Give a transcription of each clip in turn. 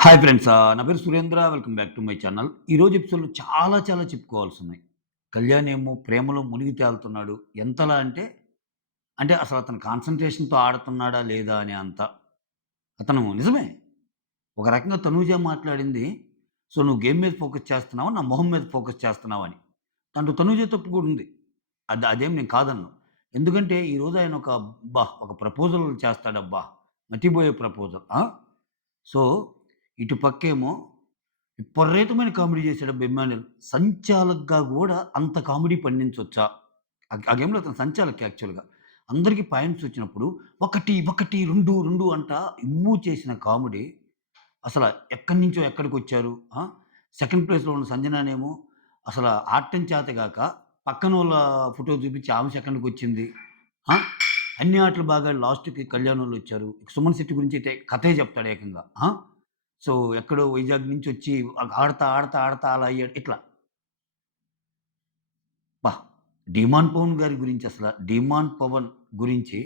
Hi friends. నా పేరు Surendra. Welcome back to my channel. ఈరోజు ఎపిసోడ్‌లో చాలా చెప్పుకోవాల్సున్నాయి. కళ్యాణ్ ఏమో ప్రేమలో మునిగి తేలుతున్నాడు. ఎంతలా అంటే, అసలు అతను కాన్సంట్రేషన్‌తో ఆడుతున్నాడా లేదా అనే అంత. అతను నిజమే. ఒక రకంగా తనూజ మాట్లాడింది, "సో, నువ్వు గేమ్ మీద ఫోకస్ చేస్తున్నావా? నా మొహం మీద ఫోకస్ చేస్తున్నావా" అని. దాంట్లో తనూజ తప్పు కూడా ఉంది. అదేం నేను కాదనను. ఎందుకంటే ఈరోజు ఆయన ఒక ప్రపోజల్ చేస్తాడబ్బా! మతిపోయే ప్రపోజల్. సో, ఇటు పక్కేమో విపరీతమైన కామెడీ చేసాడబ్బా 'ఇమ్మాన్యూల్'. సంచాలక్‌గా గూడా అంత కామెడీ పండించొచ్చా? ఆ గేమ్‌లో అతను సంచాలక్ యాక్చువల్‌గా. అందరికి పాయింట్స్ వచ్చినప్పుడు 1, 1, 2, 2 అంటా ఇమ్ము చేసిన కామెడీ అసల ఎక్కడి నుంచో ఎక్కడికొచ్చారు. సెకండ్ ప్లేస్‌లో ఉన్న సంజనానేమో అసల ఆడటం చేతగాక పక్కనోళ్ళ ఫోటో చూపించి ఆమె సెకండ్‌కొచ్చింది. ఆ! అన్ని ఆటలు బాగా లాస్ట్‌కి కళ్యాణోళ్ళొచ్చారు. సుమన్ శెట్టి గురించయితే కథే చెప్తాడు ఏకంగా. సో, ఎక్కడో వైజాగ్ నుంచొచ్చి ఆడతా అలా అయ్యాడు. ఇట్లా. అబ్బా! 'ధీమాన్ పవన్' గారి గురించి అసల 'ధీమాన్ పవన్' గురించి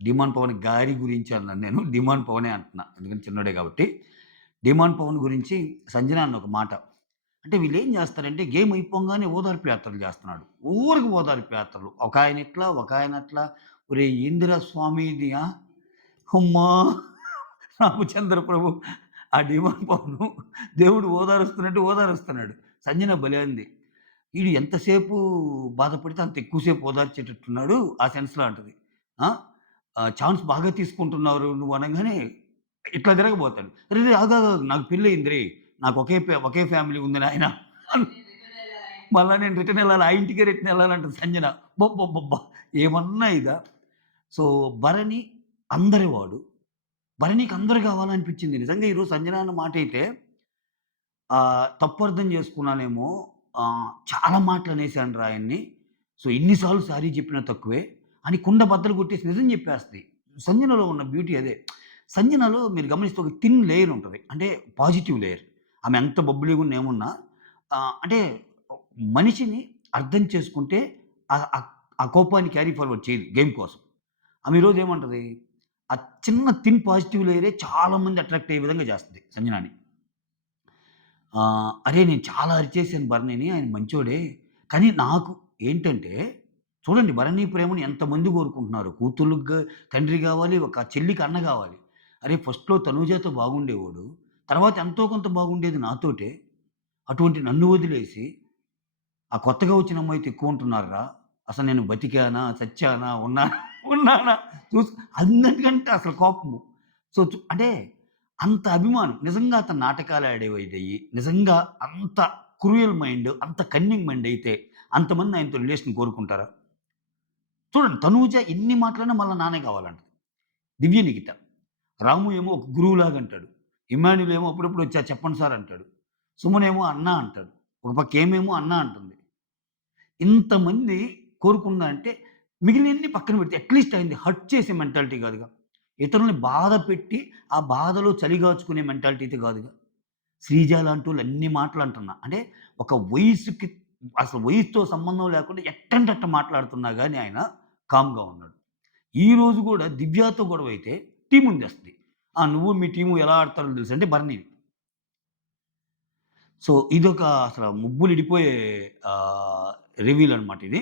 'ధీమాన్ పవన్' గారి గురించి అన్నాను నేను. 'ధీమాన్ పవనే' అంటున్నా. ఎందుకంటే చిన్నోడే కాబట్టి. 'ధీమాన్ పవన్' గురించి సంజన అన్న ఒక మాట. అంటే వీళ్ళేం జేస్తారంటే గేమ్ అయిపోంగానే ఓదార్పు యాత్రలు జేస్తున్నాడు. ఊరికి ఓదార్పు యాత్రలు. ఒకాయన ఇట్లా, ఒకాయన అట్లా. ఒరేయ్! ఏందిరా స్వామి ఇది అమ్మా! రామచంద్ర ప్రభు ఆ డీమాన్ పవను దేవుడు ఓదారుస్తున్నట్టు ఓదారుస్తున్నాడు. సంజన భలే అంది. ఈడు ఎంతసేపు బాధపడితే అంత ఎక్కువ సేపు ఓదార్చేటట్టున్నాడు. ఆ సెన్స్‌లో అంటది. ఆ! ఛాన్స్ బాగా తీసుకుంటున్నారు నువ్వు అనంగానే ఇట్లా తిరగబోతాడు. "అరెరె! ఆగాగు నాకు పెళ్లయింది రేయ్! నాకు ఒకే ఫ్యామిలీ ఉంది నాయన." మళ్ళా నేను రిటర్న్ ఎళ్ళాలి. ఆ ఇంటికే రిటర్న్ ఎళ్ళాలంటది సంజన. అబ్బబ్బబ్బబ్బా! ఏమన్నా ఇదా? సో, భరణి అందరి వాడు. భరణికి అందరూ కావాలనిపించింది. నిజంగా ఈరోజు సంజన అన్న మాటైతే తప్పు అర్థం చేసుకున్నానేమో. చాలా మాటలనేసానురా ఆయన్ని. సో, ఎన్ని సార్లు సారీ చెప్పినా తక్కువే అని కుండ బద్దలు కొట్టేసి నిజం చెప్పేస్తది. సంజనలో ఉన్న బ్యూటీ అదే. సంజనలో మీరు గమనిస్తే ఒక థిన్ లేయర్ ఉంటది. అంటే పాజిటివ్ లేయర్. ఆమె ఎంత బబ్బులీగున్న ఏమున్నా అంటే మనిషిని అర్థం చేసుకుంటే ఆహ్, ఆహ్, ఆ కోపాన్ని క్యారీ ఫార్వర్డ్ చేయదు గేమ్ కోసం. ఆమె ఈరోజు ఏమంటది? ఆ చిన్న థిన్ పాజిటివ్ లేయరే చాలా మంది అట్రాక్ట్ అయ్యే విధంగా చేస్తది సంజనాని. అరే! నేను చాలా అరిచేసాను భరణిని. ఆయన మంచోడే. కానీ నాకు ఏంటంటే చూడండి భరణి ప్రేమను ఎంతమంది కోరుకుంటున్నారు. కూతుర్లుగా తండ్రి గావాలి, ఒక చెల్లికి అన్న గావాలి. అరే! ఫస్ట్‌లో తనూజతో బాగుండేవాడు. తర్వాత ఎంతో కొంత బాగుండేది నాతోటే. అటువంటి నన్ను వదిలేసి ఆ కొత్తగా వచ్చిన అమ్మాయితో ఎక్కువుంటున్నారురా! అసలు నేను బతికానా? చచ్చానా? ఉన్నానా? చూసు అందరికంటే అసలు కోపము. సో, అంటే అంత అభిమానం. నిజంగా అతను నాటకాలు ఆడేవాడయ్యి, నిజంగా అంత క్రూయల్ మైండ్, అంత కన్నింగ్ మైండ్ అయితే అంతమంది ఆయనతో రిలేషన్ కోరుకుంటారా? చూడండి 'తనూజ' ఎన్ని మాటలన్నా మళ్ళా నానే కావాలంటది. 'దివ్య నిఖిత'. రాము ఏమో ఒక గురువులాగా అంటాడు. 'ఇమ్మాన్యూల్' ఏమో అప్పుడప్పుడు వచ్చి చెప్పండి సార్ అంటాడు. సుమన్ ఏమో అన్న అంటాడు. ఒక పక్క ఏమేమో అన్న అంటుంది. ఇంతమంది కోరుకుందా అంటే, మిగిలినయన్ని పక్కన పెడితే అట్‌లీస్ట్ ఆయనది హర్ట్ చేసే మెంటాలిటీ కాదుగా. ఇతరుల్ని బాధ పెట్టి, ఆ బాధలో చలిగాచుకునే మెంటాలిటీ అయితే కాదుగా. శ్రీజ లాంటోళ్ళు అన్ని మాటలు అంటున్నా. అంటే ఒక వయసుకి అసలు వయసుతో సంబంధం లేకుండా ఎట్టంటే అట్ట మాట్లాడుతున్నా గాని ఆయన కామ్‌గా ఉన్నాడు. ఈరోజు గూడా దివ్యతో గొడవైతే టీమ్ ముందేస్తది. నువ్వు మీ టీము ఎలా ఆడతారో తెలుసా అంటే భరణీని. సో, ఇదొక అసల ముబ్బులిడిపోయే ఆహ్, రివీల్ అనమాట ఇది.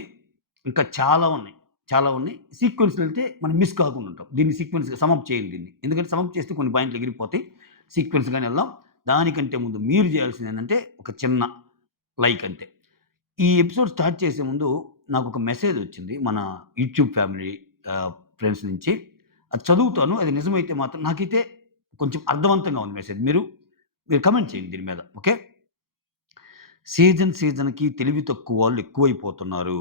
ఇంకా చాలా ఉన్నాయి. చాలా ఉన్నాయి. సీక్వెన్స్‌లెళ్తే మనం మిస్ కాకుండా ఉంటాం. దీన్ని సీక్వెన్స్‌గా సమప్ చేయాలి దీన్ని. ఎందుకంటే సమప్ చేస్తే కొన్ని పాయింట్లు ఎగిరిపోతాయి. సీక్వెన్స్‌గానే ఎళ్దాం. దానికంటే ముందు మీరు చేయాల్సిందేంటంటే ఒక చిన్న లైక్ అంతే. ఈ ఎపిసోడ్ స్టార్ట్ చేసే ముందు నాకొక మెసేజ్ వచ్చింది. మన యూట్యూబ్ ఫ్యామిలీ ఫ్రెండ్స్ నుంచి. అది చదువుతాను. అది నిజమైతే మాత్రం నాకైతే కొంచెం అర్థవంతంగా ఉంది మెసేజ్. మీరు కామెంట్ చేయండి దీని మీద. ఓకే. సీజన్‌కి తెలివి తక్కువ వాళ్ళు ఎక్కువైపోతున్నారు.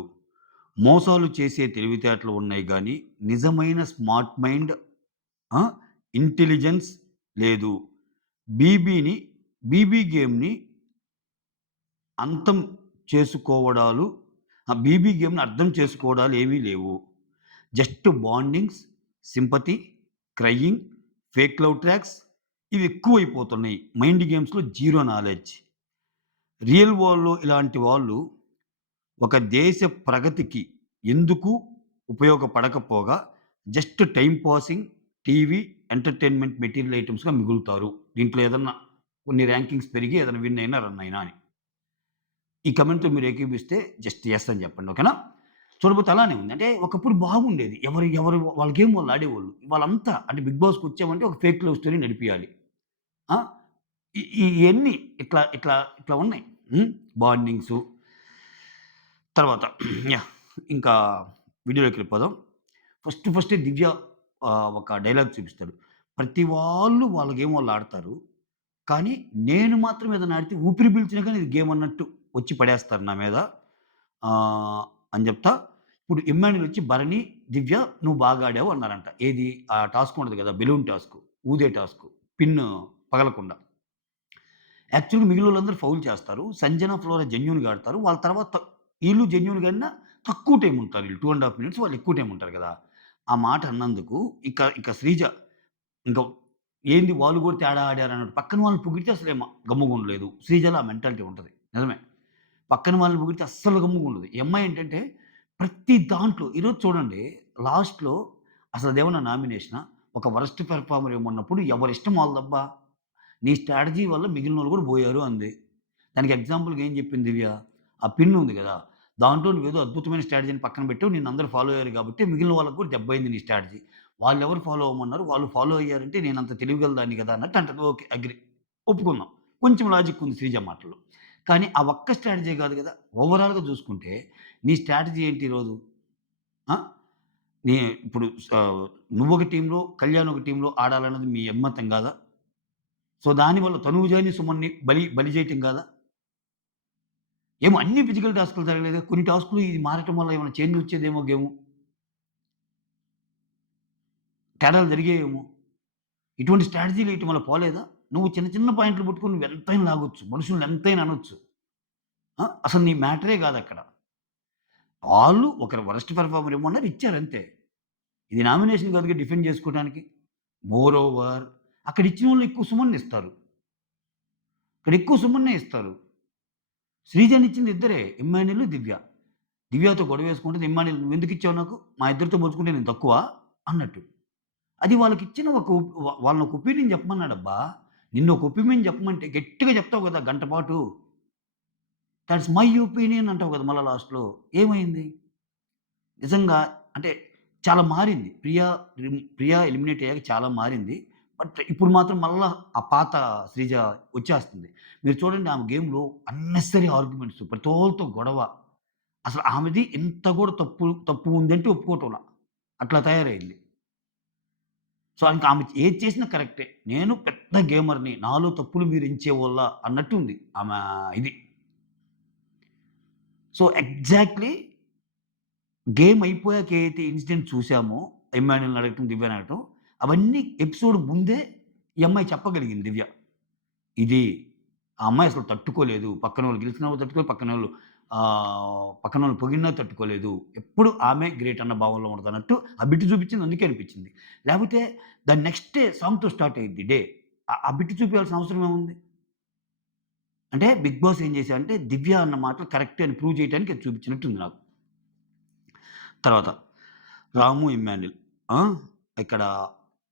మోసాలు చేసే తెలివితేటలు ఉన్నాయి గానీ, నిజమైన స్మార్ట్ మైండ్, ఆ! ఇంటెలిజెన్స్ లేదు. బీబీని బీబీ గేమ్‌ని అంతం చేసుకోవడాలు బీబీ గేమ్‌ని అర్థం చేసుకోవడాలు ఏమీ లేవు. Just bondings, sympathy, crying, fake love tracks ఇవి ఎక్కువైపోతున్నాయి. మైండ్ గేమ్స్‌లో జీరో నాలెడ్జ్. రియల్ వరల్డ్‌లో ఇలాంటి వాళ్ళు ఒక దేశ ప్రగతికి ఎందుకు ఉపయోగపడకపోగా just time passing, TV, entertainment material ఐటెమ్స్‌గా మిగులుతారు. దీంట్లో ఏదన్నా కొన్ని ర్యాంకింగ్స్ పెరిగి ఏదైనా విన్ అయినా, రన్ అయినా అని. ఈ కమెంట్‌తో మీరు ఏకీభవిస్తే జస్ట్ యెస్ అని చెప్పండి. ఓకేనా? చూడబోతే అలానే ఉంది. అంటే ఒకప్పుడు బాగుండేది. ఎవరు ఎవరు వాళ్ళ గేమ్ వాళ్ళు ఆడేవాళ్ళు. వాళ్ళంతా అంటే బిగ్ బాస్‌కొచ్చామంటే ఒక ఫేక్ లవ్ స్టోరీ నడిపియాలి. ఆ! ఇయన్నీ ఇట్లా ఇట్లా ఇట్లా ఉన్నాయి. హ్మ్. బాండింగ్సు తర్వాత యాహ్! ఇంకా వీడియోలోకెళ్ళిపోదాం. ఫస్టే దివ్య ఒక డైలాగ్ చూపిస్తాడు. ప్రతి వాళ్ళు వాళ్ళ గేమ్ వాళ్ళు ఆడతారు. కానీ నేను మాత్రం ఏదైనా ఆడితే ఊపిరి పీల్చినా గాని ఇది గేమ్ అన్నట్టు వచ్చి పడేస్తారు నా మీద. అని చెప్తా. ఇప్పుడు ఇమ్మాన్యుల్ వచ్చి భరణి, దివ్య నువ్వు బాగా ఆడావు అన్నారంట. ఏది ఆ టాస్క్ ఉంటది కదా! బెలూన్ టాస్క్, ఊదే టాస్క్, పిన్ పగలకుండా. యాక్చువల్‌గా మిగిలినోళ్ళందరూ ఫౌల్ చేస్తారు. సంజన, ఫ్లోరా జెన్యూన్‌గా ఆడతారు. వాళ్ళ తర్వాత ఈళ్ళు జెన్యూన్‌గా ఆడినా తక్కువ టైమ్ ఉంటారు ఈళ్ళు. 2 ½ మినిట్స్ వాళ్ళు ఎక్కువ టైమ్ ఉంటారు గదా! ఆ మాట అన్నందుకు ఇక శ్రీజ ఇంక ఏంది వాళ్ళు గూడా తేడా ఆడారన్నట్టు పక్కన వాళ్ళని పొగిడితే అసలేమ గమ్ముగుండలేదు. శ్రీజలో ఆ మెంటాలిటీ ఉంటది. నిజమే. పక్కన వాళ్ళని పొగిడితే అస్సలు గమ్ముగుండదు. ఈ అమ్మాయి ఏంటంటే ప్రతి దాంట్లో ఈరోజు చూడండి లాస్ట్‌లో అసలదేమన్నా నామినేషనా? ఒక వరస్ట్ పెర్ఫార్మర్ ఏమన్నప్పుడు ఎవరిష్టం వాళ్ళదబ్బా! నీ స్ట్రాటజీ వల్ల మిగిలినోళ్ళు గూడా బోయారు అంది. దానికి ఎగ్జాంపుల్‌గా ఏం చెప్పింది దివ్య? ఆ పిన్ ఉంది గదా! దాంట్లో నువ్వేదో అద్భుతమైన స్ట్రాటజీని పక్కన పెట్టావు. నిన్నందరూ ఫాలో అయ్యారు గాబట్టి మిగిలిన వాళ్ళకి కూడా దెబ్బయింది నీ స్ట్రాటజీ. వాళ్ళెవరు ఫాలో అవ్వమన్నారు? వాళ్ళు ఫాలో అయ్యారంటే నేనంత తెలివిగలదాన్ని గదా! అన్నట్టు అంటది. ఓకే. అగ్రీ. ఒప్పుకుందాం. కొంచెం లాజిక్ ఉంది శ్రీజ మాటల్లో. కానీ ఆ ఒక్క స్ట్రాటజీ గాదు గదా! ఓవరాల్‌గా జూసుకుంటే నీ స్ట్రాటజీ ఏంటి ఈరోజు? ఆ! నీ ఇప్పుడు నువ్వొక టీమ్‌లో, కళ్యాణ్ ఒక టీమ్‌లో ఆడాలన్నది మీ ఎమ్మతం గాదా? సో, దానివల్ల తనూజని, సుమన్‌ని బలి చేయటం గాదా? ఏమో అన్ని ఫిజికల్ టాస్క్‌లు జరగలేదా? కొన్ని టాస్క్‌లు ఇది మారటం వల్ల ఏమైనా చేంజ్ వచ్చేదేమో గేము. తేడాలు జరిగాయేమో. ఇటువంటి స్ట్రాటజీలు ఎయటం వల్ల పోలేదా? నువ్వు చిన్న చిన్న పాయింట్లు పట్టుకొని నువ్వెంతైనా లాగొచ్చు. మనుషుల్ని ఎంతైనా అనొచ్చు. అసలు నీ మ్యాటరే గాదక్కడ. వాళ్ళు ఒకరు వరస్ట్ పెర్ఫార్మర్ ఇమ్మన్నారు ఇచ్చారంతే. ఇది నామినేషన్ కాదుగా డిఫెండ్ జేసుకోవడానికి. మోర్ ఓవర్ అక్కడ ఇచ్చినోళ్ళు ఎక్కువ సుమన్నిస్తారు. ఇక్కడ ఎక్కువ సుమన్నే ఇస్తారు. శ్రీజనిచ్చింది ఇద్దరే. ఇమ్మాన్యుల్, దివ్య. దివ్యతో గొడవేసుకుంటది. ఇమ్మాన్యుల్ నువ్వెందుకిచ్చావు నాకు? మా ఇద్దరితో పోల్చుకుంటే నేను తక్కువా? అన్నట్టు. అది వాళ్ళకిచ్చిన ఒక వాళ్ళని ఒక ఒపీనియన్ చెప్పమన్నాడబ్బా! నిన్ను ఒక ఒపీనియన్ చెప్పమంటే గట్టిగా చెప్తావు కదా! గంట పాటు. థాట్స్ మై ఒపీనియన్ అంటావు కదా! మళ్ళా లాస్ట్‌లో. ఏమైంది? నిజంగా అంటే చాలా మారింది. ప్రియా ఎలిమినేట్ అయ్యాక చాలా మారింది. బట్ ఇప్పుడు మాత్రం మళ్ళా ఆ పాత శ్రీజ వచ్చేస్తుంది. మీరు చూడండి ఆమె గేమ్‌లో అన్నెసెసరీ ఆర్గ్యుమెంట్స్ ప్రతోళ్ళతో గొడవ. అసలు ఆమెది ఇంత కూడా తప్పు ఉందంటే ఒప్పుకోవటంలా. అట్లా తయారయింది. సో, ఇంక ఆమె ఏది చేసినా కరెక్టే. నేను పెద్ద గేమర్‌ని. నాలో తప్పులు మీరు ఎంచేవోళ్ళా అన్నట్టుంది ఆమె ఇది. సో, ఎగ్జాక్ట్‌లీ గేమ్ అయిపోయాక ఏదైతే ఇన్సిడెంట్ చూసామో, ఇమ్మాన్యుల్‌ని అడగటం, దివ్యని అడగటం, అవన్నీ ఎపిసోడ్ ముందే ఈ అమ్మాయి చెప్పగలిగింది దివ్య. ఇది ఆ అమ్మాయి అసలు తట్టుకోలేదు. పక్కనోళ్ళు గెలిచినా తట్టుకోలేదు. పక్కనోళ్ళు పొగిడినా తట్టుకోలేదు. ఎప్పుడు ఆమె గ్రేట్ అన్న భావనలో ఉంటదన్నట్టు ఆ బిట్ చూపించింది అందుకే అనిపించింది. లేపోతే దాని నెక్స్ట్ డే సాంగ్‌తో స్టార్ట్ అయ్యిద్ది డే. ఆ బిట్ చూపియాల్సిన అవసరం ఏముంది? అంటే 'బిగ్ బాస్' ఏం చేశాడంటే 'దివ్య' అన్న మాటలు కరెక్టే అని ప్రూవ్ చేయడానికి అది చూపించినట్టుంది నాకు. తర్వాత 'రాము, ఇమ్మాన్యుల్' ఆ! ఇక్కడ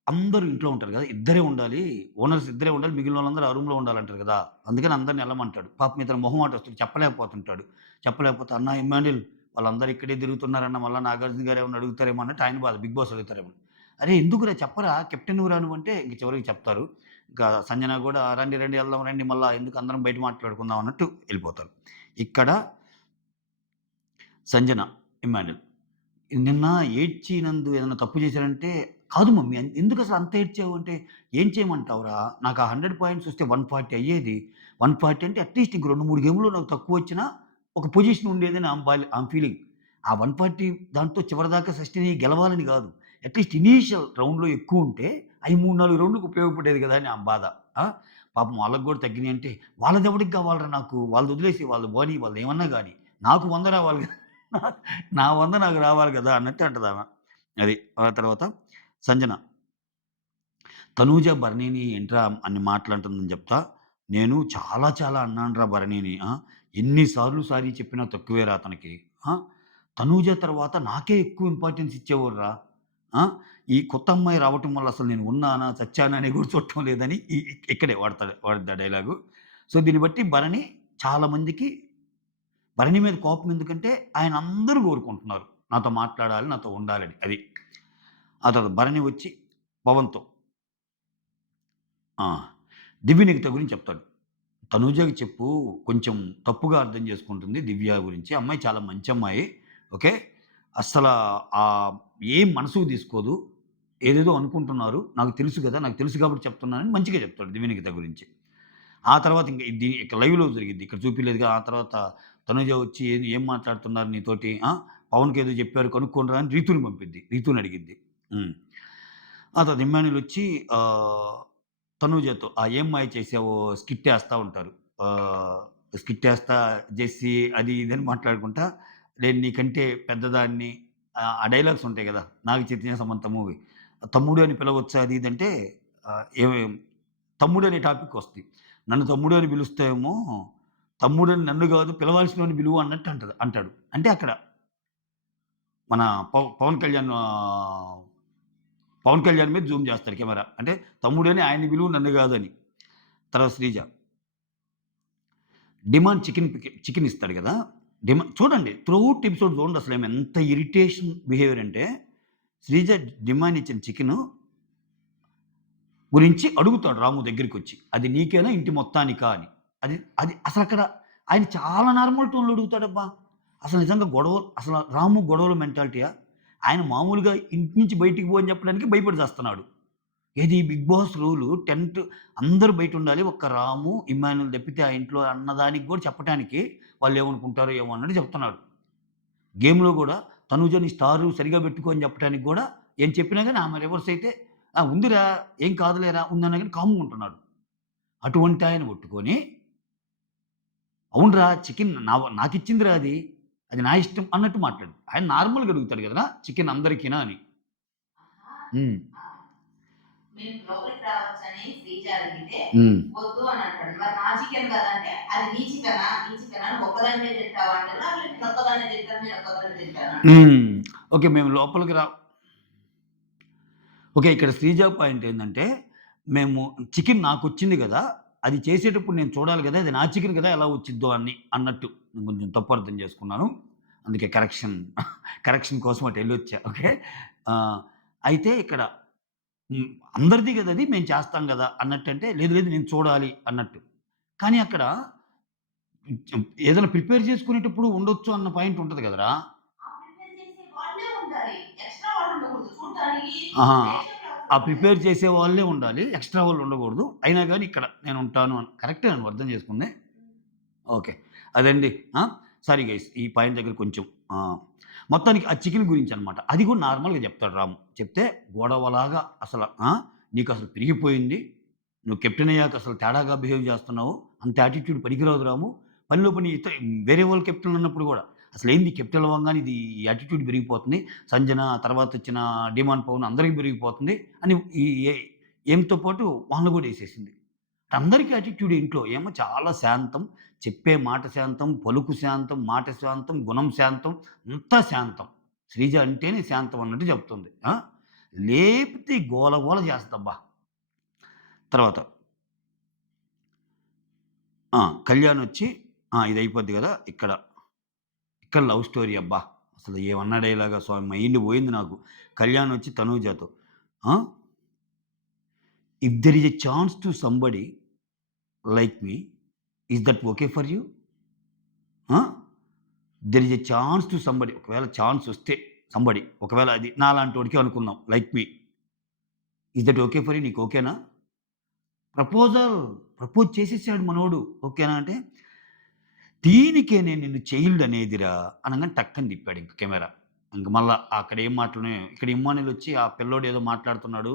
అందరూ ఇంట్లో ఉంటారు గదా! ఇద్దరే ఉండాలి. ఓనర్స్ ఇద్దరే ఉండాలి. మిగిలినోళ్ళందరూ ఆ రూమ్‌లో ఉండాలంటారు గదా! అందుకని అందరిని ఎళ్ళమంటాడు. పాపం ఇతను మొహమాటస్తుడు చెప్పలేకపోతుంటాడు. చెప్పలేకపోతే "అన్నా ఇమ్మాన్యుల్ వాళ్ళందరూ ఇక్కడే తిరుగుతున్నారన్న మళ్ళా నాగార్జున గారు ఏమన్నా అడుగుతారేమో" అన్నట్టు ఆయన బాధ 'బిగ్ బాస్' అడుగుతారేమో. "అరేయ్! ఎందుకురా చెప్పరా కెప్టెన్ నువ్వురా నువ్వు" అంటే ఇంక చివరికి చెప్తారు. ఇంకా సంజన గూడా "రండి, రండి ఎళ్దాం రండి మళ్ళా ఎందుకు అందరం బయట మాట్లాడుకుందాం" అన్నట్టు ఎళ్ళిపోతారు. ఇక్కడ సంజన, ఇమ్మాన్యుల్ నిన్న ఏడ్చినందు ఏదైనా తప్పు చేశానంటే, "కాదు మమ్మీ ఎందుకసలు అంత ఏడ్చావు" అంటే, "ఏం చేయమంటావురా? నాకు ఆ 100 పాయింట్స్ వస్తే 140 అయ్యేది. 140 అంటే అట్‌లీస్ట్ ఇంక 2, 3 గేమ్‌లో నాకు తక్కువొచ్చినా ఒక పొజిషన్ ఉండేదని" ఆమె ఫీలింగ్. ఆ 140 దాంతో చివరిదాకా సస్టైన్ అయ్యి గెలవాలని గాదు. అట్‌లీస్ట్ ఇనీషియల్ రౌండ్‌లో ఎక్కువుంటే అయి 3, 4 రౌండ్‌లకి ఉపయోగపడేది గదా! అని ఆమె బాధ. ఆ! పాపం వాళ్ళకి గూడా తగ్గినియంటే, "వాళ్ళదెవడికి గావాలిరా నాకు? వాళ్ళదొదిలేసేయి వాళ్ళు పోనీ వాళ్ళదేమన్నా గాని. నాకు 100 రావాలి గదా!" నా 100 నాకు రావాలి గదా! అన్నట్టు అంటదామె. అది. ఆ తర్వాత సంజన. తనూజ భరణిని ఏంట్రా అన్ని మాటలంటుందని జెప్తా. నేను చాలా చాలా అన్నానురా భరణిని. ఎన్ని సార్లు సారీ చెప్పినా తక్కువేరా అతనికి. ఆ! తనూజ తర్వాత నాకే ఎక్కువ ఇంపార్టెన్స్ ఇచ్చేవాడురా. ఆ! ఈ కొత్త అమ్మాయి రావటం వల్ల అసలు నేను ఉన్నానా? చచ్చానా? అని కూడా చూడటం లేదని ఇక్కడే వాడతా డైలాగు. సో, దీన్ని బట్టి భరణి చాలా మందికి భరణి మీద కోపం ఎందుకంటే ఆయన అందరూ కోరుకుంటున్నారు. నాతో మాట్లాడాలి, నాతో ఉండాలని అది. ఆ తర్వాత భరణి వచ్చి పవన్‌తో ఆ! దివ్య గురించి చెప్తాడు. తనూజకి చెప్పు కొంచెం తప్పుగా అర్థం చేసుకుంటుంది దివ్య గురించి. అమ్మాయి చాలా మంచి అమ్మాయి. ఓకే. అస్సల ఆహ్, ఏం మనసుకు తీసుకోదు. ఏదేదో అనుకుంటున్నారు. నాకు తెలుసు గదా! నాకు తెలుసు కాబట్టి చెప్తున్నానని మంచిగా చెప్తాడు దివ్యనికిత గురించి. ఆ తర్వాత ఇంక ఇది ఇక లైవ్‌లో జరిగిద్ది. ఇక్కడ చూపియలేదుగా. ఆ తర్వాత తనూజ వచ్చి ఏం మాట్లాడుతున్నారు నీతోటి? పవన్‌కేదో చెప్పారు కనుక్కోనిరా అని రీతూని పంపిద్ది. రీతూని అడిగిద్ది. హ్మ్. ఆ తర్వాత ఇమ్మాన్యుయల్ వచ్చి ఆహ్, తనూజతో "ఏం మాయ చేసావో" స్కిట్ ఏస్తా ఉంటారు. ఆహ్, స్కిట్ ఏస్తా జెస్సీ అది ఇది అని మాట్లాడుకుంటా, నేను నీకంటే పెద్దదాన్ని ఆ డైలాగ్స్ ఉంటాయి గదా! 'నాగ చైతన్య సమంత' మూవీ. తమ్ముడు అని పిలవచ్చా అది ఇది అంటే ఏం తమ్ముడు అనే టాపిక్ వస్తది. నన్ను తమ్ముడు అని పిలుస్తావేమో, తమ్ముడని నన్ను గాదు పిలవాల్సినోడిని పిలువు అన్నట్టు అంటాడు. అంటే అక్కడ మన పవన్ కళ్యాణ్ 'పవన్ కళ్యాణ్' మీద జూమ్ చేస్తాడు కెమెరా. అంటే తమ్ముడని ఆయన్ని పిలువు నన్ను గాదని. తర్వాత శ్రీజ డిమాండ్ చికెన్ ఇస్తాడు గదా! చూడండి త్రూఅవుట్ ఎపిసోడ్ చూడండి అసలు ఎంత ఇరిటేషన్ బిహేవియర్ అంటే శ్రీజ డిమాండ్ ఇచ్చిన చికెను గురించి అడుగుతాడు రాము దగ్గరికొచ్చి. అది నీకేనా ఇంటి మొత్తానికా అని. అది అది అసలక్కడ ఆయన చాలా నార్మల్ టోన్‌లో అడుగుతాడబ్బా! అసలు నిజంగా అసల రాము గొడవల మెంటాలిటీయా? ఆయన మామూలుగా ఇంటి నుంచి బయటికి పో అని చెప్పడానికి భయపడి చస్తున్నాడు. ఏది 'బిగ్ బాస్' రూలు అందరూ బయటుండాలి. ఒక్క రాము, ఇమ్మాన్యూల్ తప్పితే ఆ ఇంట్లో అన్నదానికి గూడా చెప్పటానికి వాళ్ళేమనుకుంటారో ఏమో అన్నట్టు చెప్తున్నాడు. గేమ్‌లో గూడా తనూజని స్టారు సరిగ్గా పెట్టుకో అని చెప్పటానికి గూడా ఏం చెప్పినా గాని ఆమె రివర్స్ అయితే ఉందిరా ఏం కాదులేరా ఉందన్నా గాని కామ్‌గుంటున్నాడు. అటువంటి ఆయన పట్టుకొని అవునురా చికెన్ నాకిచ్చిందిరా అది. అది నా ఇష్టం అన్నట్టు మాట్లాడు. ఆయన నార్మల్‌గా అడుగుతాడు గదరా! చికెన్ అందరికీనా అని. హ్మ్. మేము లోపలికి రావచ్చని శ్రీజ అడిగితే హ్మ్. వద్దు అని అంటాడు. మరి నా చికెన్ కదంటే అది నీ చికెనా? నీ చికెనా? నువ్వు ఒక్కదానివే తింటావా అంటాడు. లేదు నేను ఒక్కదాన్నే తింటాను. నేను ఒక్కదాన్నే తింటాను అంటాడు. హ్మ్. ఓకే. మేము లోపలికి ఓకే. ఇక్కడ శ్రీజ పాయింట్ ఏందంటే, మేము చికెన్ నాకొచ్చింది గదా! అది చేసేటప్పుడు నేను చూడాలి గదా! అది నా చికెన్ గదా! ఎలా వచ్చిద్దో అన్నట్టు నేను కొంచెం తప్పు అర్థం చేసుకున్నాను. అందుకే కరెక్షన్ కోసం అటెళ్ళొచ్చా. ఓకే. ఆహ్, అయితే ఇక్కడ హ్మ్. అందరిది గదా! అది మేము చేస్తాం గదా! అన్నట్టంటే, లేదు లేదు నేను చూడాలి అన్నట్టు. కానీ అక్కడ ఏదైనా ప్రిపేర్ చేసుకునేటప్పుడు ఉండొచ్చు అన్న పాయింట్ ఉంటది గదరా! ఆ ప్రిపేర్ చేసే వాళ్ళే ఉండాలి. ఎక్స్‌ట్రా వాళ్ళు ఉండకూడదు. చూడటానికి ఆహా! వేషం ఆ వేస్తారు. ప్రిపేర్ చేసే వాళ్ళే ఉండాలి. ఎక్స్‌ట్రా వాళ్ళు ఉండకూడదు. అయినా గాని ఇక్కడ నేనుంటాను అని కరెక్టే నువ్వు అర్థం చేసుకుంది. ఓకే. అదండి. ఆ! సారీ గైస్ ఈ పాయింట్ దగ్గర కొంచెం మొత్తానికి ఆ చికెన్ గురించనమాట. అది కూడా నార్మల్‌గా చెప్తాడు రాము. చెప్తే గొడవలాగా నీకసలు పెరిగిపోయింది. నువ్వు కెప్టెన్ అయ్యాక అసలు తేడాగా బిహేవ్ చేస్తున్నావు. అంత యాటిట్యూడ్ పనికిరాదు రాము. పనిలో పని వేరే వాళ్ళు కెప్టెన్‌లు ఉన్నప్పుడు గూడా అసలేంది కెప్టెన్ అవ్వంగానే ఇది యాటిట్యూడ్ పెరిగిపోతుంది. సంజన తర్వాతొచ్చిన డీమాన్ పవన్ అందరికి పెరిగిపోతుంది అని ఈ ఏ ఎయిమ్‌తో పాటు వాళ్ళని గూడా ఎసేసింది. అందరికి యాటిట్యూడే ఇంట్లో. ఏమో చాలా శాంతం. చెప్పే మాట శాంతం, పలుకు శాంతం, మాట శాంతం, గుణం శాంతం, అంతా శాంతం. శ్రీజ అంటేనే శాంతం అన్నట్టు చెప్తుంది. లేపితే గోల గోల చేస్తదబ్బా! తర్వాత కళ్యాణొచ్చి ఇదయిపోద్ది గదా! ఇక్కడ లవ్ స్టోరీ అబ్బా! అసలు ఏమన్నా డైలాగా స్వామి మైండ్ పోయింది నాకు. కళ్యాణొచ్చి తనూజతో ఆ! "If there is a chance to somebody like me, is that okay for you?" ఆ! There is a chance to somebody ఒకవేళ ఛాన్స్ వస్తే ఒకవేళ అది నాలాంటోడికి అనుకుందాం like me. Is that okay for you? నీకు ఓకేనా? ప్రపోజల్ ప్రపోజ్ చేసేసాడు మనోడు. ఓకేనా అంటే, దీనికే నేను నిన్ను చైల్డ్ అనేదిరా అనంగానే టక్కని తిప్పాడు ఇంక కెమెరా. ఇంక మళ్ళా అక్కడ ఏం మాటలున్నాయో ఇక్కడ ఇమ్మానుయేలొచ్చి ఆ పిల్లోడు ఏదో మాట్లాడుతున్నాడు.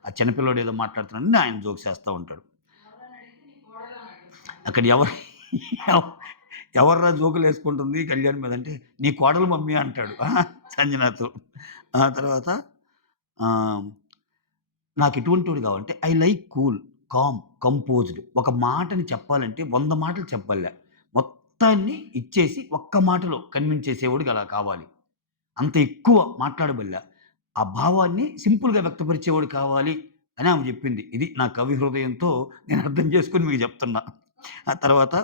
ఆ చిన్న పిల్లోడు ఏదో మాట్లాడుతున్నాడని ఆయన జోక్స్ ఏస్తా ఉంటాడు. ఎవరైనా అడిగితే నీ కోడలు అని అంటాడు. అక్కడ ఎవ ఎవర్రా జోకులేసుకుంటుంది కళ్యాణ్ మీద అంటే, "నీ కోడలు మమ్మీ" అంటాడు. సంజనాతో. ఆ తర్వాత ఆహ్, నాకెటువంటోడు కావాలంటే I like cool, calm, composed. ఒక మాటని చెప్పాలంటే 100 మాటలు చెప్పబల్లే. మొత్తాన్ని ఇచ్చేసి ఒక్క మాటలో కన్విన్స్ చేసేవాడికి అలా కావాలి. అంత ఎక్కువ మాట్లాడబల్లా. ఆ భావాన్ని సింపుల్‌గా వ్యక్తపరిచేవాడు కావాలి అని ఆమె జెప్పింది. ఇది నా కవి హృదయంతో నేను అర్థం చేసుకొని మీకు జెప్తున్నా. ఆ తర్వాత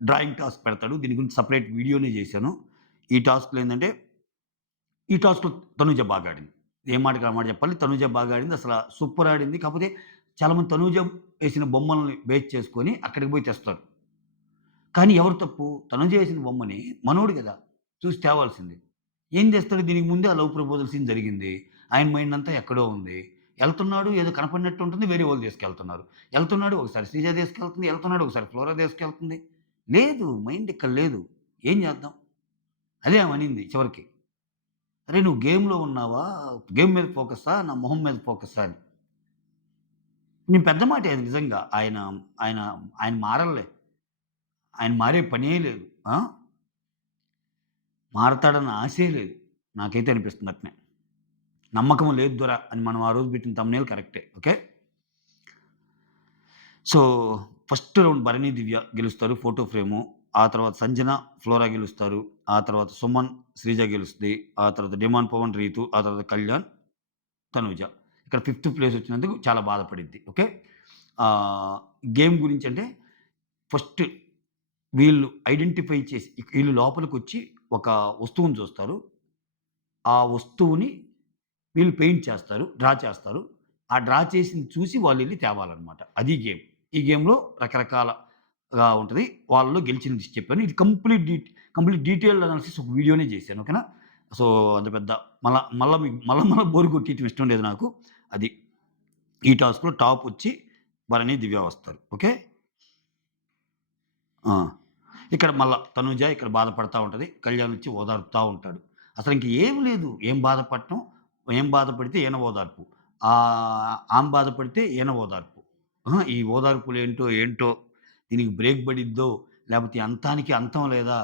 డ్రాయింగ్ టాస్క్ పెడతాడు. దీని గురించి సెపరేట్ వీడియోనే జేశాను. ఈ టాస్క్‌లో ఏందంటే, ఈ టాస్క్‌లో తనూజ బాగా ఆడింది. ఏ మాటకి ఆ మాట చెప్పాలి. తనూజ బాగా ఆడింది. అసల సూపర్ ఆడింది. కాపోతే చాలామంది తనూజ ఏసిన బొమ్మల్ని బేస్ చేసుకొని అక్కడికి పోయి తెస్తారు. కానీ ఎవరు తప్పు? తనుజ ఏసిన బొమ్మని మనోడు గదా! చూసి తేవాల్సింది. ఏం చేస్తాడు దీనికి ముందే ఆ లవ్ ప్రపోజల్ సీన్ జరిగింది. ఆయన మైండ్ అంతా ఎక్కడో ఉంది. ఎళ్తున్నాడు ఏదో కనపడినట్టు ఉంటుంది. వేరే వాళ్ళు తీసుకెళ్తున్నారు. ఎళ్తున్నాడు ఒకసారి శ్రీజ తీసుకెళ్తుంది. ఎళ్తున్నాడు ఒకసారి ఫ్లోరా తీసుకెళ్తుంది. లేదు మైండ్ ఇక్కడ లేదు. ఏం చేద్దాం? అదే ఆమె అనింది చివరికి. "అరేయ్! నువ్వు గేమ్‌లో ఉన్నావా? గేమ్ మీద ఫోకస్సా? నా మొహం మీద ఫోకస్సా" అని. నేను పెద్ద మాటే అది నిజంగా. ఆయన ఆయన మారడులే. ఆయన మారే పనే లేదు. ఆ! మారతాడన్న ఆశే లేదు. నాకైతే అనిపిస్తుంది అట్నే. నమ్మకం లేదు దొర అని మనం ఆ రోజు పెట్టిన థంబ్‌నెయిల్ కరెక్టే. Okay. So, first round Bharani, Divya గెలుస్తారు ఫోటో ఫ్రేము. ఆ తర్వాత సంజన, ఫ్లోరా గెలుస్తారు. ఆ తర్వాత సుమన్, శ్రీజ గెలుస్తది. ఆ తర్వాత డిమాండ్ పవన్, రీతు, ఆ తర్వాత కళ్యాణ్, తనూజ. ఇక్కడ ఫిఫ్త్ ప్లేస్ వచ్చినందుకు చాలా బాధపడిద్ది. ఓకే. ఆహ్, గేమ్ గురించంటే ఫస్ట్ వీళ్ళు ఐడెంటిఫై చేసి ఈళ్ళు లోపలికొచ్చి ఒక వస్తువుని చూస్తారు. ఆ వస్తువుని వీళ్ళు పెయింట్ చేస్తారు. డ్రా చేస్తారు. ఆ డ్రా చేసింది చూసి వాళ్ళెళ్లి తేవాలనమాట. అది గేమ్. ఈ గేమ్‌లో రకరకాలగా ఉంటది. వాళ్ళలో గెలిచిన లిస్ట్ చెప్పాను. ఇది కంప్లీట్ డీటెయిల్డ్ అనాలిసిస్ ఒక వీడియోనే చేశాను. ఓకేనా? సో, అంత పెద్ద మళ్ళా మీకు మళ్ళా బోర్ కొట్టియటం ఇష్టం లేదు నాకు. అది. ఈ టాస్క్‌లో టాపొచ్చి భరణి, దివ్య వస్తారు. ఓకే. ఆ! ఇక్కడ మళ్ళా తనుజ ఇక్కడ బాధపడతా ఉంటది. కళ్యాణ్ వచ్చి ఓదారుతా ఉంటాడు. అసలింక ఏమి లేదు. ఏం బాధపడటం, ఏం బాధపడితే ఈయన ఓదార్పు. ఆమె బాధపడితే ఈయన ఓదార్పు. అహా! ఈ ఓదార్పులేంటో ఏంటో, దీనికి బ్రేక్ పడిద్దో, లేపోతే ఈ అంతానికి అంతం లేదా?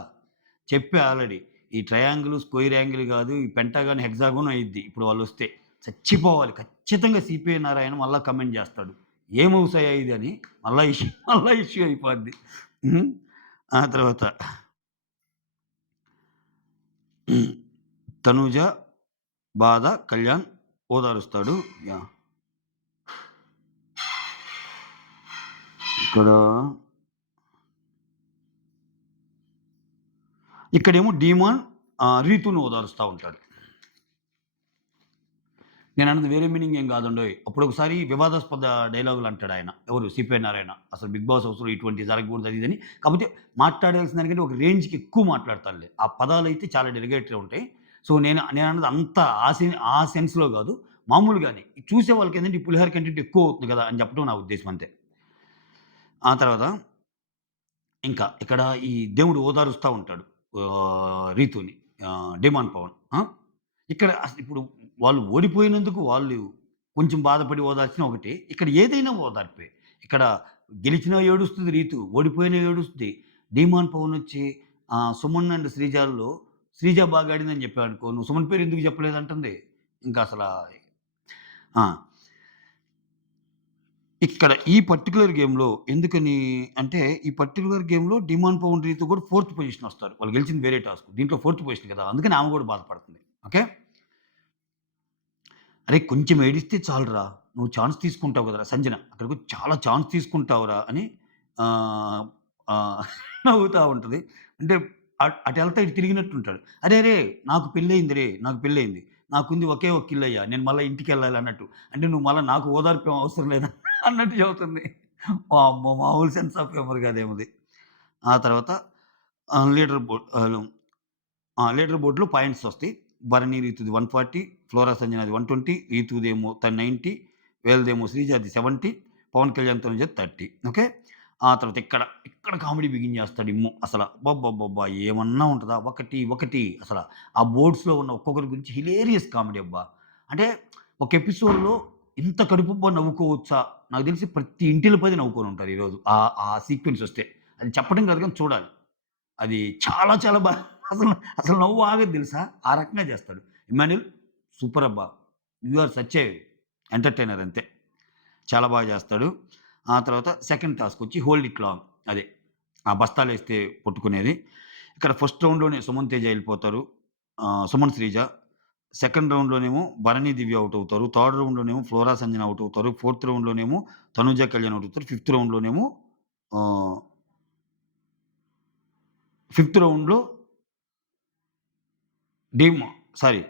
చెప్పా ఆల్రెడీ. ఈ ట్రయాంగిల్, స్క్వేర్ యాంగిల్ గాదు. ఈ పెంటాగాన్, హెక్సాగాన్ అయ్యిద్ది. ఇప్పుడు వాళ్ళొస్తే. చచ్చిపోవాలి. ఖచ్చితంగా సిపిఐ నారాయణ మళ్ళా కామెంట్ జేస్తాడు. ఏమౌసయ్యా ఇది అని. మళ్ళా ఇష్యూ అయిపోద్ది. హ్మ్. ఆ తర్వాత తనూజ బాధ, కళ్యాణ్ ఓదారుస్తాడు. యాహ్! ఇక్కడ ఇక్కడేమో డీమాన్ రీతుని ఓదారుస్తా ఉంటాడు. నేనన్నది వేరే మీనింగ్ ఏం గాదండోయ్! అప్పుడొకసారి వివాదాస్పద డైలాగులు అంటాడాయన. ఎవరు? సిపిఐ నారాయణ. అసలు 'బిగ్ బాస్' హౌస్‌లో ఇటువంటివి జరగకూడదు అది ఇదని. కాపోతే మాట్లాడాల్సిన దానికంటే ఒక రేంజ్‌కి ఎక్కువ మాట్లాడతాడులే. ఆ పదాలైతే చాలా డెలిగేట్‌గా ఉంటాయి. సో, నేనన్నది అంత ఆ సెన్స్‌లో గాదు. మామూలుగానే. చూసే వాళ్ళకేంటంటే ఈ పులిహోర కంటెంట్ ఎక్కువ అవుతుంది గదా! అని చెప్పడం నా ఉద్దేశ్యం అంతే. ఆ తర్వాత ఇంకా ఇక్కడ ఈ దేవుడు ఓదారుస్తా ఉంటాడు. రీతుని. డిమాండ్ పవన్. ఆ! ఇక్కడ అసలిప్పుడు వాళ్ళు ఓడిపోయినందుకు వాళ్ళు కొంచెం బాధపడి ఓదార్చినా ఒకటే. ఇక్కడ ఏదైనా ఓదార్పే. ఇక్కడ గెలిచినా ఏడుస్తది రీతు. ఓడిపోయినా ఏడుస్తది. డీమాన్ పవనొచ్చి సుమన్ అండ్ శ్రీజాల్లో శ్రీజ బాగా ఆడిందని చెప్పావనుకో, "నువ్వు సుమన్ పేరు ఎందుకు చెప్పలేదంటుంది." ఇంకా అసల ఆ! ఇక్కడ ఈ పర్టిక్యులర్ గేమ్‌లో ఎందుకని అంటే, ఈ పర్టిక్యులర్ గేమ్‌లో డిమాండ్ పవన్ రీతు కూడా ఫోర్త్ పొజిషన్ ఒస్తారు. వాళ్ళు గెలిచింది వేరే టాస్క్. దీంట్లో ఫోర్త్ పొజిషన్ కదా! అందుకని ఆమె కూడా బాధపడుతుంది. ఓకే. "అరేయ్! కొంచెం ఏడిస్తే చాలురా. నువ్వు ఛాన్స్ తీసుకుంటావు కదరా!" సంజన అక్కడికొచ్చి చాలా ఛాన్స్ తీసుకుంటావురా అని ఆహ్, ఆహ్, నవ్వుతా ఉంటది. అంటే అటెళ్తా ఇటు తిరిగినట్టుంటాడు. "అరెరే! నాకు పెళ్లయిందిరే! నాకు పెళ్లయింది. నాకుంది ఒకే ఒక్క ఇల్లయ్యా. నేను మళ్ళా ఇంటికెళ్ళాలి" అన్నట్టు. అంటే నువ్వు మళ్ళా నాకు ఓదార్పు అవసరం లేదా అన్నట్టు చెబుతుంది. వామ్మో! మామూలు సెన్స్ ఆఫ్ హ్యూమర్ కాదేమది. ఆ తర్వాత లీడర్ బోర్డ్ లీడర్ బోర్డ్‌లో పాయింట్స్ ఒస్తాయి. భరణి రీతుది 140, ఫ్లోరా సంజనాది 120, రీతుదేమో 90, వీళ్ళదేమో శ్రీజాది 70, పవన్ కళ్యాణ్ తనుజది 30. ఓకే. ఆ తర్వాత ఇక్కడ కామెడీ బిగిన్ చేస్తాడు ఇమ్ము అసల. అబ్బబ్బబ్బబ్బా! ఏమన్నా ఉంటదా? ఒకటి అసల. ఆ బోర్డ్స్‌లో ఉన్న ఒక్కొక్కరి గురించి హిలేరియస్ కామెడీ అబ్బా! అంటే ఒక ఎపిసోడ్‌లో ఇంత కడుపుబ్బా నవ్వుకోవచ్చా? నాకు తెలిసి ప్రతి ఇంటిల్ల పది నవ్వుకొనుంటారు ఈరోజు. ఆ సీక్వెన్స్ ఒస్తే. అది చెప్పడం కాదు గానీ చూడాలి. అది చాలా చాలా అసలు అసలు నవ్వు ఆగదు తెలుసా? ఆ రకంగా చేస్తాడు. 'ఇమ్మాన్యుల్' సూపర్ అబ్బా! You are such a entertainer అంతే. చాలా బాగా చేస్తాడు. ఆ తర్వాత సెకండ్ టాస్కొచ్చి 'హోల్డ్ ఇట్ లాంగ్' అదే. ఆ బస్తాలేస్తే పట్టుకునేది. ఇక్కడ ఫస్ట్ రౌండ్‌లోనే సుమన్ తేజ ఎళ్ళిపోతారు. సుమన్, శ్రీజ. సెకండ్ రౌండ్‌లోనేమో భరణి, దివ్య ఔట్ అవుతారు. థర్డ్ రౌండ్‌లోనేమో ఫ్లోరా, సంజన ఔట్ అవుతారు. ఫోర్త్ రౌండ్‌లోనేమో తనుజ, కళ్యాణ్ ఔట్ అవుతారు. ఆహ్, ఫిఫ్త్ రౌండ్‌లో డీమా సారీ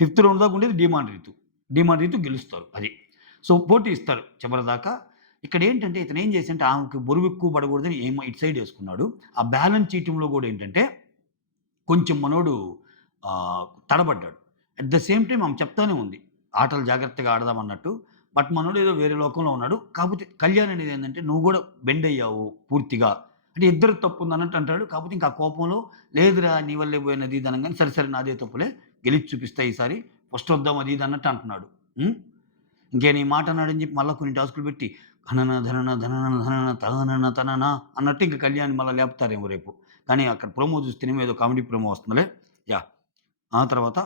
ఫిఫ్త్ రౌండ్ దాకా ఉండేది డీమాన్ రీతు గెలుస్తారు అది. సో, పోటీ ఇస్తారు చివరిదాకా. ఇక్కడేంటంటే ఇతనేం చేసాడంటే ఆమెకి బరువెక్కువ పడకూడదని ఏమో ఇటు సైడ్ యేసుకున్నాడు. ఆ బ్యాలెన్స్ చేయటంలో గూడా ఏంటంటే కొంచెం మనోడు తడబడ్డాడు. అట్ ద సేమ్ టైమ్ ఆమె చెప్తానే ఉంది. ఆటలు జాగ్రత్తగా ఆడదాం అన్నట్టు. బట్ మనోడు ఏదో వేరే లోకంలో ఉన్నాడు. కాపోతే కళ్యాణ్ అనేది ఏందంటే నువ్వు గూడా బెండ్ అయ్యావు పూర్తిగా. అంటే ఇద్దరికి తప్పుందన్నట్టు అంటాడు. కాపోతే ఇంకా ఆ కోపంలో లేదురా నీ వల్లే పోయింది అది ఇది అనంగానే సరే, సరే నాదే తప్పులే గెలిచి చూపిస్తా ఈసారి ఫస్ట్ వద్దాం అది ఇది అన్నట్టు అంటున్నాడు. హ్మ్. ఇంకేనా ఈ మాట అన్నాడని చెప్పి మళ్ళా కొన్ని టాస్కులు పెట్టి ధనన ధనన ధనన ధనన తనన తనన అన్నట్టు ఇంక కళ్యాణ్ మళ్ళా లేపుతారేమో రేపు. కానీ అక్కడ ప్రోమో చూస్తేనేమో ఏదో కామెడీ ప్రోమో వస్తుందిలే. యాహ్! ఆ తర్వాత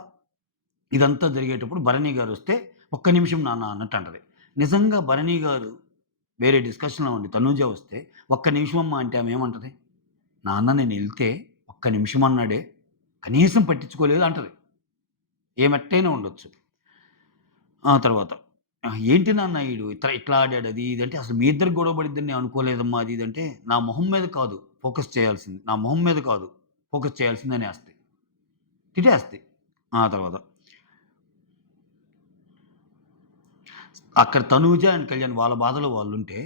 ఇదంతా జరిగేటప్పుడు భరణి గారొస్తే, "ఒక్క నిమిషం నాన్న" అన్నట్టు అంటది. నిజంగా భరణి గారు వేరే డిస్కషన్‌లో ఉండి తనూజ వస్తే, "ఒక్క నిమిషం అమ్మా" అంటే ఆమె ఏమంటది? "నాన్న నేనెళ్తే ఒక్క నిమిషం అన్నాడే, కనీసం పట్టించుకోలేదు" అంటది. ఏమెట్టైనా ఉండొచ్చు. ఆ తర్వాత "ఏంటి నాన్న ఈడు ఇట్లా ఆడాడు" అది ఇది అంటే, "అసలు మీ ఇద్దరికి గొడవ పడిద్దని నేను అనుకోలేదమ్మా" అది ఇది అంటే, "నా మొహం మీద కాదు ఫోకస్ చేయాల్సింది. నా మొహం మీద కాదు ఫోకస్ చేయాల్సింది" అనేస్తది. తిట్టేస్తది. ఆ తర్వాత అక్కడ తనూజ అండ్ కళ్యాణ్ వాళ్ళ బాధలో వాళ్ళుంటే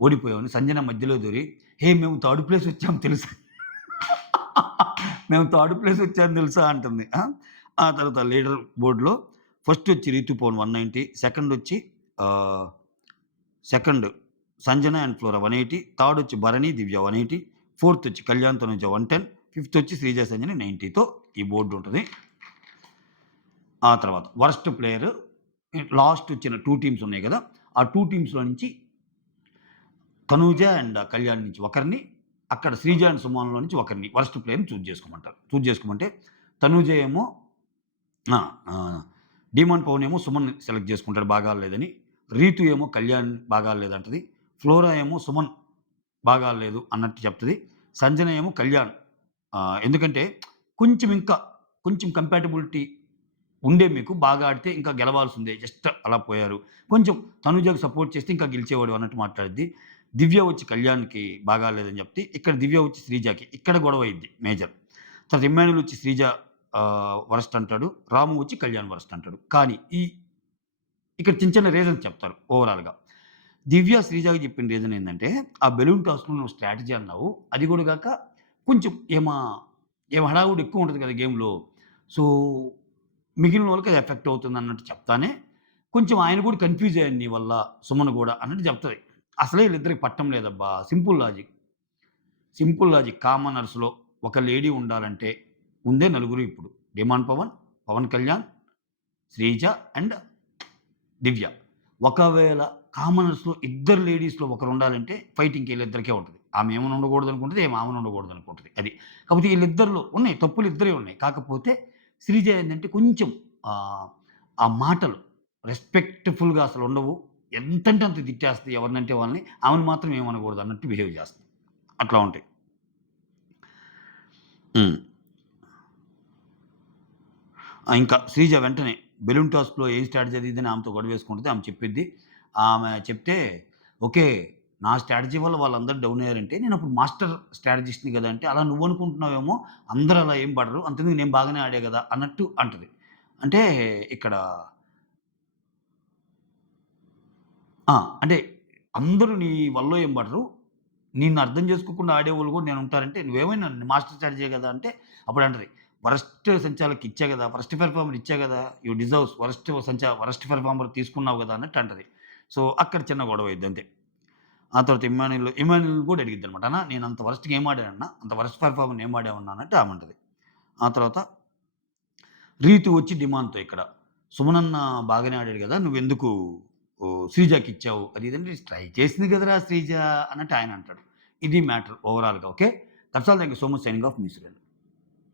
ఓడిపోయామని సంజన మధ్యలో దూరి, "హే! మేము థర్డ్ ప్లేస్ వచ్చాము తెలుసా? మేము థర్డ్ ప్లేస్ వచ్చాము తెలుసా?" అంటుంది. ఆ! ఆ తర్వాత లీడర్ బోర్డ్‌లో ఫస్ట్ వచ్చి రీతు పవన్ 190, సెకండ్ వచ్చి ఆహ్, second Sanjana and flora 180, third వచ్చి భరణి, దివ్య 180, ఫోర్త్ వచ్చి కళ్యాణ్, తనుజ 110, ఫిఫ్త్ వచ్చి శ్రీజ, సంజన 90తో ఈ బోర్డ్ ఉంటది. ఆ తర్వాత వరస్ట్ ప్లేయర్ లాస్ట్ వచ్చిన 2 టీమ్స్ ఉన్నాయి గదా! ఆ 2 టీమ్స్‌లో నుంచి తనూజ అండ్ కళ్యాణ్ నుంచి ఒకరిని, అక్కడ శ్రీజ అండ్ సుమన్‌లో నుంచి ఒకరిని వరస్ట్ ప్లేయర్‌ని చూజ్ చేసుకోమంటారు. చూజ్ చేసుకోమంటే తనూజ ఏమో ఆ! ఆ! డీమాన్ పవన్ ఏమో సుమన్‌ని సెలెక్ట్ చేసుకుంటాడు బాగా ఆడలేదని. రీతు ఏమో కళ్యాణ్ బాగా ఆడలేదంటది. ఫ్లోరా ఏమో సుమన్ బాగా ఆడలేదు అన్నట్టు చెప్తది. సంజన ఏమో కళ్యాణ్ ఎందుకంటే ఇంకా కొంచెం కంపాటిబిలిటీ ఉండే మీకు బాగా ఆడితే ఇంకా గెలవాల్సిందే. జస్ట్ అలా పోయారు. కొంచెం తనుజకి సపోర్ట్ చేస్తే ఇంకా గెలిచేవాడు అన్నట్టు మాట్లాడిద్ది. దివ్య వచ్చి కళ్యాణ్‌కి బాగా ఆడలేదని చెప్తే, ఇక్కడ దివ్య వచ్చి శ్రీజకి. ఇక్కడ గొడవ అయింది మేజర్. తర్వాత ఇమ్మాన్యుల్ వచ్చి శ్రీజ వరస్ట్ అంటాడు. రాము వచ్చి కళ్యాణ్ వరస్ట్ అంటాడు. కానీ ఇక్కడ చిన్న చిన్న రీజన్స్ చెప్తారు ఓవరాల్‌గా. దివ్య శ్రీజకి చెప్పిన రీజన్ ఏందంటే, ఆ బెలూన్ టాస్క్‌లో నువ్వు స్ట్రాటజీ అన్నావు. అది కూడా గాక కొంచెం ఏమ హడావుడి ఎక్కువ ఉంటది కదా గేమ్‌లో. సో మిగిలినోళ్ళకి అది ఎఫెక్ట్ అవుతుందన్నట్టు చెప్తానే, కొంచెం ఆయన కూడా కన్‌ఫ్యూజ్ అయ్యాను నీ వల్ల, సుమన్ గూడా అన్నట్టు చెప్తది. అసలే ఈళ్ళిద్దరికి పట్టం లేదబ్బా! సింపుల్ లాజిక్ కామనర్స్‌లో ఒక లేడీ ఉండాలంటే ఉందే నలుగురు ఇప్పుడు. డిమాండ్ పవన్, పవన్ కళ్యాణ్, శ్రీజ అండ్ దివ్య. ఒకవేళ కామనర్స్‌లో ఇద్దరు లేడీస్‌లో ఒకరుండాలంటే ఫైటింగ్ ఈళ్ళిద్దరికే ఉంటది. ఆమె ఈమెను ఉండకూడదనుకుంటది, ఈమె ఆమెను ఉండకూడదనుకుంటది. అది. కాకపోతే ఈళ్ళిద్దరిలో ఉన్నాయి. తప్పులు ఇద్దరియి ఉన్నాయి. కాకపోతే శ్రీజ ఏందంటే కొంచెం ఆహ్, ఆ మాటలు రెస్పెక్ట్‌ఫుల్‌గా అసలుండవు. ఎంతంటే అంత తిట్టేస్తది ఎవరినంటే వాళ్ళని. ఆమెను మాత్రం ఏమనకూడదు అన్నట్టు బిహేవ్ చేస్తది. అట్లా ఉంటాయి. హ్మ్. ఇంకా శ్రీజ వెంటనే బెలూన్ టాస్క్‌లో ఏం స్ట్రాటజీ అది ఇది అని ఆమెతో గొడవేసుకుంటది. ఆమె చెప్పిద్ది. ఆమె చెప్తే, "ఓకే. నా స్ట్రాటజీ వల్ల వాళ్ళందరూ డౌన్ అయ్యారంటే నేనప్పుడు మాస్టర్ స్ట్రాటజిస్ట్‌ని గదా!" అంటే, "అలా నువ్వనుకుంటున్నావేమో. అందరూ అలా ఏం పడరు. అంతెందుకు నేను బాగానే ఆడా గదా!" అన్నట్టు అంటది. అంటే ఇక్కడ ఆ! అంటే అందరూ నీ వల్లో ఏం పడరు. నిన్ను అర్థం చేసుకోకుండా ఆడేవాళ్ళు గూడా నేనుంటారంటే, "నువ్వేమైనా మాస్టర్ స్ట్రాటజీయే గదా!" అంటే అప్పుడంటది, "వరస్ట్ సంచాలక్ ఇచ్చా గదా! వరస్ట్ పెర్ఫార్మర్ ఇచ్చా గదా! యూ డిజర్వ్స్ వరస్ట్ పెర్ఫార్మర్ తీసుకున్నావు గదా!" అన్నట్టు అంటది. సో, అక్కడ చిన్న గొడవ అయ్యిద్ది అంతే. ఆ తర్వాత ఇమ్మాన్యుల్ గూడా అడిగిద్దనమాట. "అన్న నేనంత వరస్ట్‌గా ఏం ఆడానన్నా? అంత వరస్ట్ పెర్ఫార్మర్‌ని ఏం ఆడావన్నా?" అన్నట్టు ఆమంటది. ఆ తర్వాత రీతు వచ్చి డిమాండ్‌తో ఇక్కడ, "సుమనన్న బాగానే ఆడాడు గదా! నువ్వెందుకు శ్రీజకిచ్చావు?" అది ఇది అంటే, "ట్రై చేసింది కదరా శ్రీజ" అన్నట్టు ఆయన అంటాడు. ఇది మ్యాటర్ ఓవరాల్‌గా okay. That's all. Thank you so much. Signing off me Surendra.